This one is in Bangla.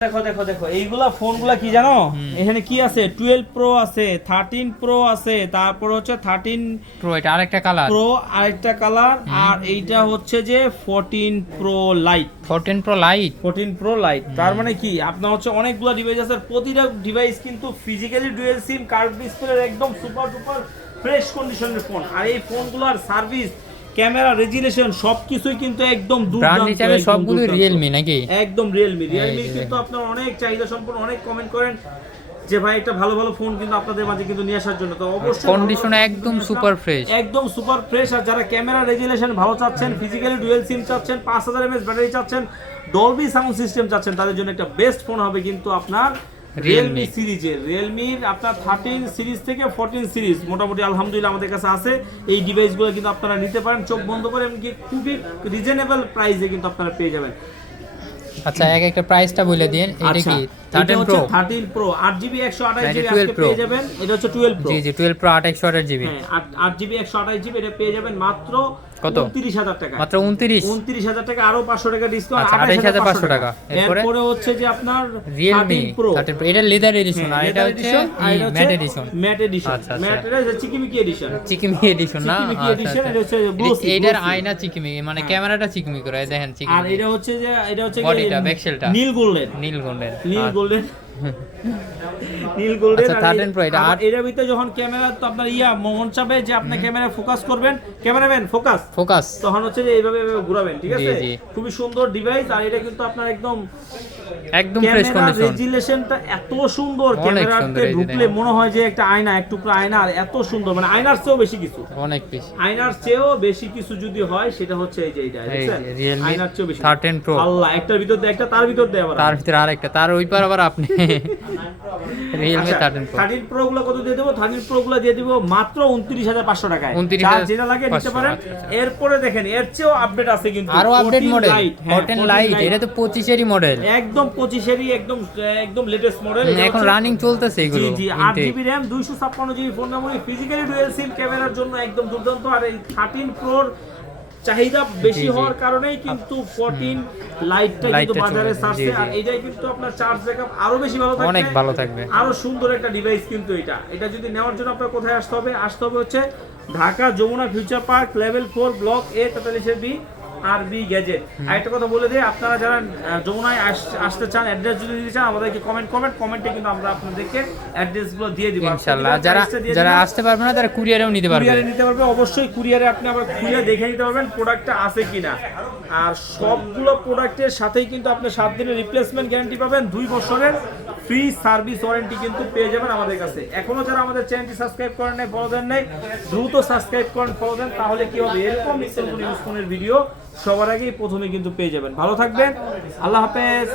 দেখো দেখো দেখো এইগুলা ফোনগুলা কি জানো? এখানে কি আছে? টুয়েলভ প্রো আছে থার্টিন প্রো আছে তারপর হচ্ছে থার্টিন প্রো এটা আরেকটা কালার প্রো আরেকটা কালার আর এইটা হচ্ছে যে fourteen pro light fourteen pro light fourteen pro light তার মানে কি? আপনার হচ্ছে অনেকগুলো ডিভাইস আছে প্রতিটা ডিভাইস কিন্তু physically dual sim curve display একদম সুপার সুপার ফ্রেশ কন্ডিশনের ফোন আর এই ফোনগুলোর সার্ভিস ক্যামেরা রেজুলেশন সবকিছুই কিন্তু একদম ব্র্যান্ড হিসাবে সবগুলো। রিয়েলমি নাকি? একদম এই রিয়েলমি কিন্তু। আপনার অনেক চাহিদা সম্পন্ন অনেক কমেন্ট করেন যে ভাই একটা ভালো ভালো ফোন কিন্তু আপনাদের মাঝে কিন্তু নিয়ে আসার জন্য। তো অবশ্যই কন্ডিশন একদম সুপার ফ্রেশ একদম সুপার ফ্রেশ আর যারা ক্যামেরা রেজুলেশন ভালো চাচ্ছেন ফিজিক্যালি ডুয়েল সিম চাচ্ছেন পাঁচ হাজার এমএস ব্যাটারি চাচ্ছেন ডলবি সাউন্ড সিস্টেম চাচ্ছেন তাদের জন্য একটা বেস্ট ফোন হবে কিন্তু আপনার রিয়েলমি। সিরিজের রিয়েলমির আপনার থার্টিন সিরিজ থেকে ফোরটিন সিরিজ মোটামুটি আলহামদুলিল্লাহ আমাদের কাছে আছে। এই ডিভাইসগুলো কিন্তু আপনারা নিতে পারেন চোখ বন্ধ করে এমনকি খুবই রিজনেবল প্রাইসে কিন্তু আপনারা পেয়ে যাবেন। আচ্ছা এক একটা প্রাইসটা বলে দিন এটা কি থার্টিন প্রো থার্টিন প্রো আট জিবি একশো আঠাশ এটা জিবি আজকে পেয়ে যাবেন এটা হচ্ছে twelve pro G G twelve pro আট একশো আঠাশ জিবি হ্যাঁ আট- আট জিবি একশো আঠাশ জিবি এটা পেয়ে যাবেন মাত্র কত? উনত্রিশ হাজার টাকা। মাত্র উনত্রিশ? উনত্রিশ হাজার টাকা আরও পাঁচশো টাকা ডিসকাউন্ট আচ্ছা, 28,500 টাকা। এরপরে? হচ্ছে যে আপনার প্রো থার্টিন এটা লেদার এডিশন আর এটা হচ্ছে ম্যাট এডিশন ম্যাট এডিশন আচ্ছা, আচ্ছা। ম্যাট এটা হচ্ছে চিকিমিকি এডিশন চিকিমি এডিশন না? চিকিমিকি আচ্ছা, edition, আচ্ছা। এটা হচ্ছে blue এটা- seal, এইটার blue seal। আয়না চিকিমি মানে ক্যামেরাটা চিকিমি করে দেখেন আর এটা হচ্ছে যে এটা হচ্ছে Bodyটা, backshellটা। নীল গোল্ডেন নীল গোল্ডেন নীল গোল্ডেন নীল গোল্ডেন আচ্ছা, 13 এটা আট- এর ভিতরে যখন ক্যামেরা তো আপনার ইয়া মন চাবে যে আপনি ক্যামেরা ফোকাস করবেন ক্যামেরাম্যান ফোকাস ফোকাস তখন হচ্ছে যে এইভাবে ঘোরাবেন ঠিক আছে। খুবই সুন্দর ডিভাইস আর এটা কিন্তু আপনার একদম একদম ফ্রেশ কন্ডিশন রেজুলেশনটা এত সুন্দর ক্যামেরাতে ঢুকলে মনে হয় যে একটা আয়না এক টুকরো আয়না আর এত সুন্দর মানে আয়নার চেয়েও বেশি কিছু। অনেক বেশি। আয়নার চেয়েও বেশি কিছু যদি হয় সেটা হচ্ছে এই যে Realme আয়নার চেয়েও বেশি। 13 Pro। আল্লাহ একটার ভিতর দিয়ে একটা তার ভিতর দিয়ে আবার তার ভিতরে আরেকটা তার ওই পার আবার আপনি। Realme thirteen pro thirteen pro গুলো কত দিয়ে দেবো? থার্টিন প্রো গুলো দিয়ে দিব মাত্র উনত্রিশ হাজার পাঁচশো টাকায়। 29,500 যার যেটা লাগে নিতে পারেন। আচ্ছা, আচ্ছা। এরপরে দেখেন এর চেয়েও আপডেট আছে কিন্তু। আরও আপডেট মডেল ফোরটিন লাইট এটা তো পঁচিশেরই মডেল একদম পঁচিশেরই একদম একদম লেটেস্ট মডেল এখন রানিং চলতেছে এগুলো জি আট intake। জিবি র্যাম দুইশো ছাপ্পান্ন GB phone memory physically dual sim ক্যামেরার জন্য একদম দুর্দান্ত। আর এই থার্টিন প্রোর চাহিদা বেশি। হওয়ার কারণেই কিন্তু ফোরটিন লাইটটা কিন্তু বাজারে ছাড়ছে। আর এটাই কিন্তু আপনার চার্জ ব্যাকআপ আরও বেশি ভালো থাকবে। অনেক ভালো থাকবে। আরও সুন্দর একটা ডিভাইস কিন্তু এটা। এটা যদি নেওয়ার জন্য আপনার কোথায় আসতে হবে আসতে হবে হচ্ছে Dhaka Jamuna future park level four block A তেতাল্লিশের B R B gadget আরেকটা কথা বলে দিই আপনারা যারা যমুনায় আসতে চান অ্যাড্রেস যদি দিতে চান আমাদেরকে কমেন্ট করবেন কমেন্টে কিন্তু আমরা আপনাদেরকে অ্যাড্রেসগুলো দিয়ে দিব। ইনশাআল্লাহ যারা যারা আসতে পারবে না তারা কুরিয়ারেও নিতে পারবে। কুরিয়ারে নিতে পারবে। অবশ্যই কুরিয়ারে আপনি আবার খুলে দেখে নিতে পারবেন প্রোডাক্টটা আছে কিনা। আর সবগুলো প্রোডাক্টের সাথেই কিন্তু আপনি সাত দিনের রিপ্লেসমেন্ট গ্যারান্টি পাবেন দুই বছরের। ফ্রি সার্ভিস ওয়ারেন্টি কিন্তু পেয়ে যাবেন আমাদের কাছে। এখনও যারা আমাদের চ্যানেলটি সাবস্ক্রাইব করেন নাই ফলো দেন নাই, দ্রুত সাবস্ক্রাইব করেন ফলো দেন, তাহলে কি হবে? এরকম নিত্য ইউজ ফোনের ভিডিও সবার আগেই প্রথমে কিন্তু পেয়ে যাবেন। ভালো থাকবেন, আল্লাহ হাফেজ।